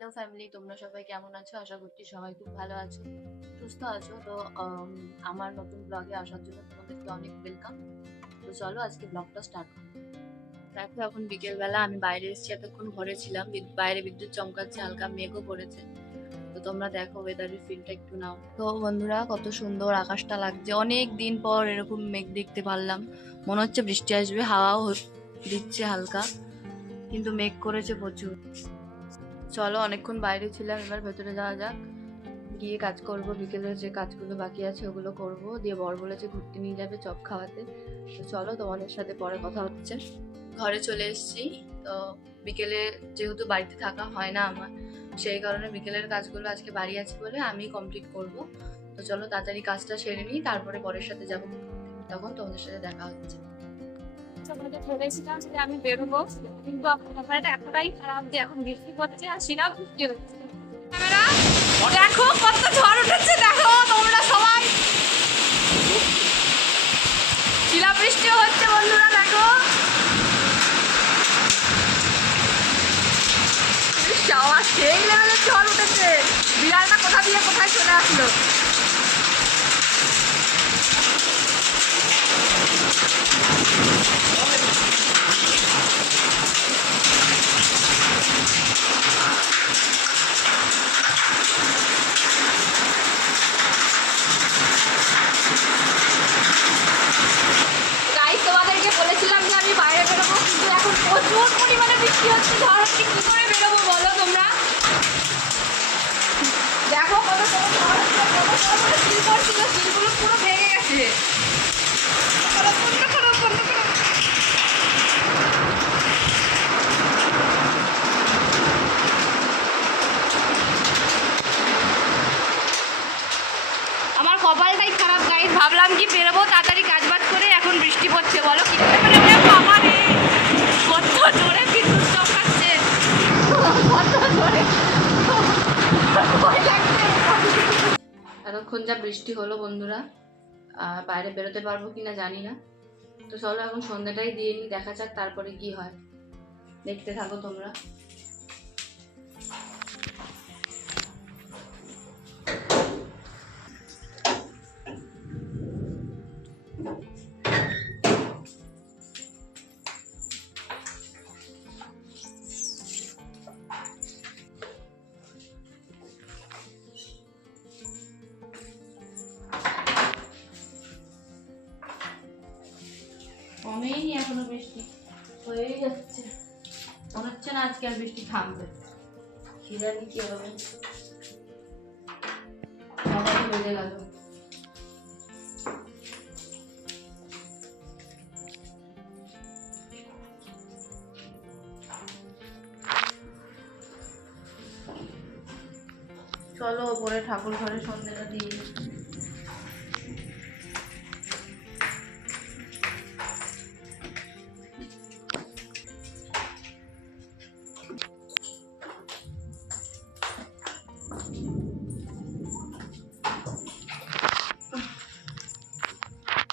Hello family, তোমরা সবাই কেমন আছো? আশা করছি সবাই খুব ভালো আছো, সুস্থ আছো। তো আমার নতুন ব্লগে আসার জন্য তোমাদেরকে অনেক ওয়েলকাম। তো চলো আজকে ব্লগটা স্টার্ট করি। দেখো এখন বিকেলবেলা আমি বাইরে এসেছি, এতক্ষণ ঘরে ছিলাম। বাইরে বিদ্যুৎ চমকাচ্ছে, হালকা মেঘও পড়েছে। তো তোমরা দেখো ওয়েদারের ফিলটা একটু নাও। তো বন্ধুরা, কত সুন্দর আকাশটা লাগছে। অনেক দিন পর এরকম মেঘ দেখতে পারলাম। মনে হচ্ছে বৃষ্টি আসবে, হাওয়াও দিচ্ছে হালকা, কিন্তু মেঘ করেছে প্রচুর। চলো, অনেকক্ষণ বাইরে ছিলাম, এবার ভেতরে যাওয়া যাক। গিয়ে কাজ করব, বিকেলের যে কাজগুলো বাকি আছে ওগুলো করব। দিয়ে বর বলেছে ঘুরতে নিয়ে যাবে, চপ খাওয়াতে। তো চলো, তোমাদের সাথে পরে কথা হচ্ছে। ঘরে চলে এসেছি। তো বিকেলে যেহেতু বাড়িতে থাকা হয় না আমার, সেই কারণে বিকেলের কাজগুলো আজকে বাড়ি আছে বলে আমি কমপ্লিট করব। তো চলো তাড়াতাড়ি কাজটা সেরে নিই, তারপরে বরের সাথে যাবো, তখন তোমাদের সাথে দেখা হচ্ছে। বলেছিলাম যে আমি বেরোবো, কিন্তু ব্যাপারটা এতটাই খারাপ যে এখন বৃষ্টি পড়ছে আর শিলা বৃষ্টি হচ্ছে। দেখো কত ঝড় উঠেছে, দেখো তোমরা সবাই। শিলা বৃষ্টি হচ্ছে বন্ধুরা, দেখো। সেই লেভেলের ঝড় উঠেছে, বিড়ালটা কোথা দিয়ে কোথায় চলে আসলো। তোমাদেরকে বলেছিলাম যে আমি বাইরে বেরোবো, কিন্তু এখন প্রচুর পরিমাণে বৃষ্টি হচ্ছে, ঝড় হচ্ছে, কি করে বেরোবো বলো তোমরা। দেখো কত শিল পড়ছিল, শিলগুলো পুরো ভেঙে গেছে। আমার কপালটাই খারাপ গাইস, ভাবলাম কি বেরোবো তাড়াতাড়ি কাজ বাজ করে, এখন বৃষ্টি পড়ছে। বলো কি করে বেরোবে? বাবা রে, কত জোরে বিদ্যুৎ চমকাচ্ছে, কত জোরে, ভয় লাগছে। এতক্ষণ যা বৃষ্টি হলো বন্ধুরা, বাইরে বেরোতে পারবো কিনা জানি না। তো চলো এখন সন্ধ্যাটাই দিয়ে নিই, দেখা যাক তারপরে কি হয়। দেখতে থাকো তোমরা। কমেইনি এখনো, বৃষ্টি হয়েই যাচ্ছে। মনে হচ্ছে না আজকে আর বৃষ্টি থামবে। জানি কি হবে। সবাই বেজে গেল। চলো ওপরে ঠাকুর ঘরে সন্ধ্যাটা দিয়ে।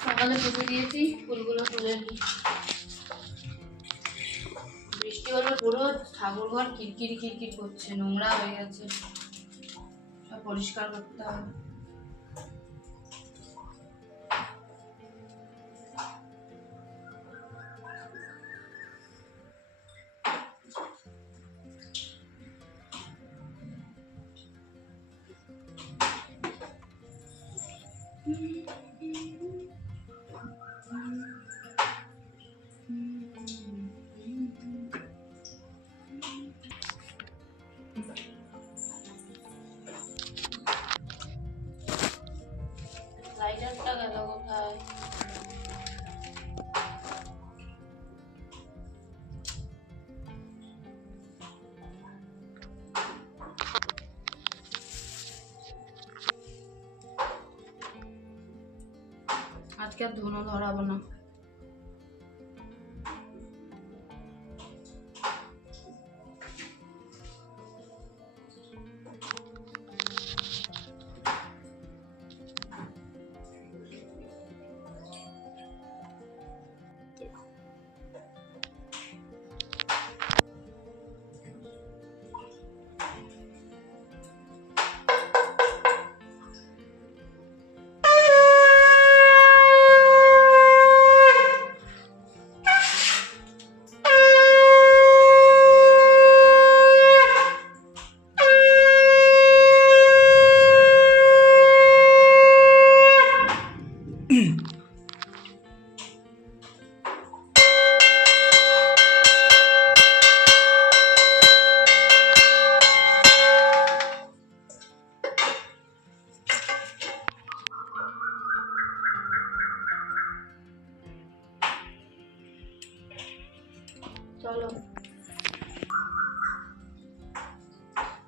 সকালে পুজো দিয়েছি, ফুলগুলো তুলে নিই। বৃষ্টি হলো, পুরো ঠাকুর ঘর কিরকির কিরকির করছে, নোংরা হয়ে গেছে, সব পরিষ্কার করতে হবে। লাইটারটা গেল কোথায়? আজকে আর ধুনো ধরাবো না।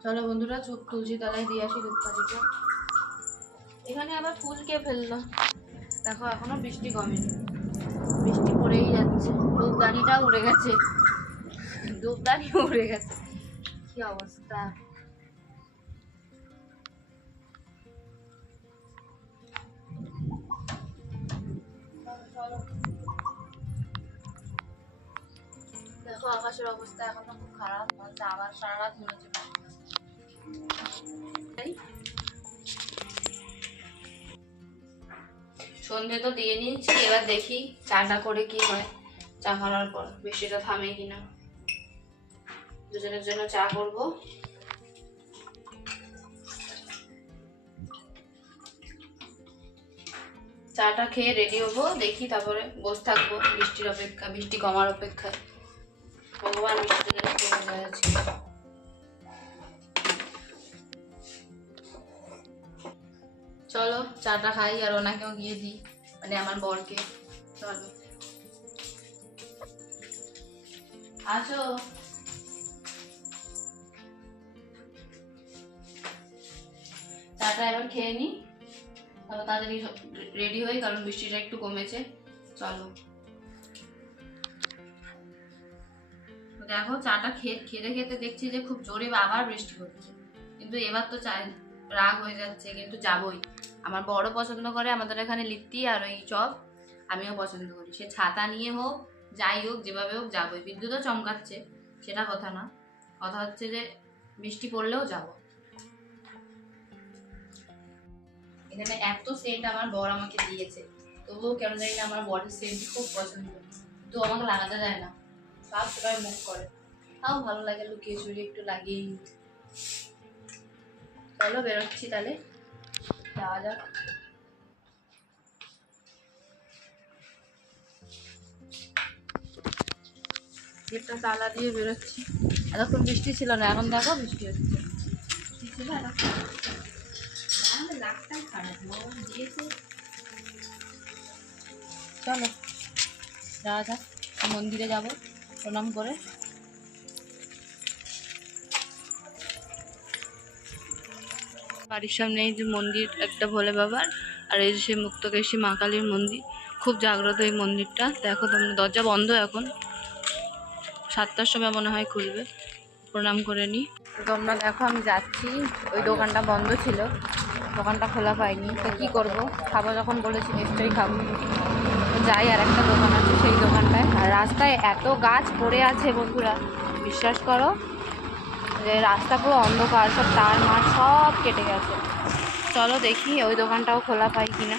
চলো বন্ধুরা তুলসী তলায় দিয়ে আসি ধূপকাঠিটা। এখানে আবার ফুল কে ফেললো দেখো, এখনো বৃষ্টি কমেনি, বৃষ্টি পড়েই যাচ্ছে। ধূপদানিটাও উড়ে গেছে, ধূপদানি উড়ে গেছে, কি অবস্থা। দেখো আকাশের অবস্থা এখনো খুব খারাপ, মানে আবার সারা রাত মনে হচ্ছে সন্ধে তো দিয়ে নিয়েছি, এবার দেখি চাটা করে কি হয়। চা খাওয়ার পর বৃষ্টিটা থামে কিনা, দুজনের জন্য চা করবো। চাটা খেয়ে রেডি হবো, দেখি তারপরে বসে থাকবো বৃষ্টির অপেক্ষা, বৃষ্টি কমার অপেক্ষায়। ভগবান বৃষ্টিটা যেন কমে যায় আজকে। চলো চাটা খাই আর ওনাকেও গিয়ে দিই, মানে আমার বরকে। চলো আসো। চাটা এবার খেয়ে নি, তারপর তাড়াতাড়ি রেডি হই, কারণ বৃষ্টিটা একটু কমেছে। চলো দেখো চাটা খেতে খেতে দেখছি যে খুব জোরে আবার বৃষ্টি হচ্ছে, কিন্তু এবার তো রাগ হয়ে যাচ্ছে, কিন্তু যাবই। আমার বড় পছন্দ করে আমাদের এখানে লিট্টি আর ওই চপ, আমিও পছন্দ করি। সে ছাতা নিয়ে হোক যাই হোক যেভাবে হোক যাবই। বিদ্যুৎও চমকাচ্ছে, সেটা কথা না, কথা হচ্ছে যে বৃষ্টি পড়লেও যাবো। এখানে এত সেন্ট আমার বর আমাকে দিয়েছে, তবুও কেন জানি না আমার বরের সেন্ট খুব পছন্দ, তো আমাকে লাগাতে যায় না, সব সময় মুখ করে। তাও ভালো লাগে, লুকিয়ে চুরিয়ে একটু লাগিয়ে। চলো বেরোচ্ছি তাহলে, যাওয়া যাক। গেটটা তালা দিয়ে বেরোচ্ছি। এতক্ষণ বৃষ্টি ছিল না, এখন দেখো বৃষ্টি হচ্ছে। বৃষ্টি ছিল এতক্ষণ, লাখটাই খারাপ দিয়েছে। চলো যাওয়া যাক, মন্দিরে যাব প্রণাম করে। বাড়ির সামনে এই যে মন্দির একটা ভোলে বাবার, আর এই যে সেই মুক্তকেশী মা কালীর মন্দির, খুব জাগ্রত এই মন্দিরটা। দেখো তোমরা, দরজা বন্ধ এখন, 7টার সময় মনে হয় খুলবে। প্রণাম করে নিই। তোমরা দেখো আমি যাচ্ছি, ওই দোকানটা বন্ধ ছিল, দোকানটা খোলা পাইনি, তো কী করবো, খাবো যখন বলেছি নিশ্চয়ই খাবো। যাই, আর একটা দোকান আছে সেই দোকানটায়। আর রাস্তায় এত গাছ পড়ে আছে বন্ধুরা, বিশ্বাস করো যে রাস্তা পুরো অন্ধকার, সব তার মার সব কেটে গেছে। চলো দেখি ওই দোকানটাও খোলা পাই কিনা।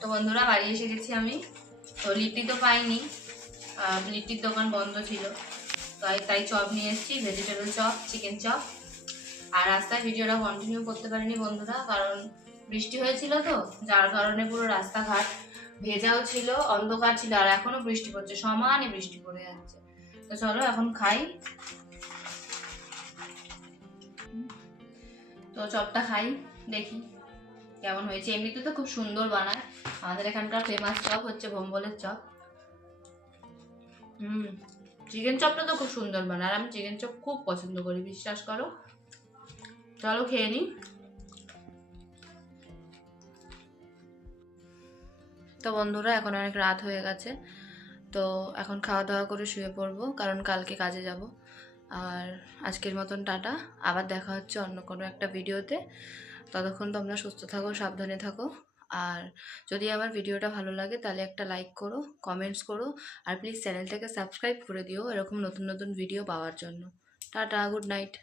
তো বন্ধুরা বাড়ি এসে গেছি আমি, তো লিট্টি তো পাইনি, লিট্টির দোকান বন্ধ ছিল, তাই চপ নিয়ে এসেছি, ভেজিটেবল চপ, চিকেন চপ। আর রাস্তায় ভিডিওটা কন্টিনিউ করতে পারিনি বন্ধুরা, কারণ বৃষ্টি হয়েছিল তো, যার কারণে পুরো রাস্তাঘাট ভেজাও ছিল, অন্ধকার ছিল, আর এখনো বৃষ্টি পড়ছে, সমানে বৃষ্টি পড়ে যাচ্ছে। তো চলো এখন খাই। তো চপটা খাই, দেখি কেমন হয়েছে। এমনিতে তো খুব সুন্দর বানায়, আমাদের এখানকার ফেমাস চপ হচ্ছে ভোম্বলের চপ। চিকেন চপটা তো খুব সুন্দর বানায়, আর আমি চিকেন চপ খুব পছন্দ করি, বিশ্বাস করো। চলো খেয়ে নিই। তো বন্ধুরা এখন অনেক রাত হয়ে গেছে, তো এখন খাওয়া দাওয়া করে শুয়ে পড়বো, কারণ কালকে কাজে যাব। আর আজকের মতন টাটা, আবার দেখা হচ্ছে অন্য কোনো একটা ভিডিওতে। ততক্ষণ তোমরা সুস্থ থাকো, সাবধানে থাকো। আর যদি আমার ভিডিওটা ভালো লাগে তাহলে একটা লাইক করো, কমেন্টস করো, আর প্লিজ চ্যানেলটাকে সাবস্ক্রাইব করে দিও এরকম নতুন নতুন ভিডিও পাওয়ার জন্য। Tata, good night.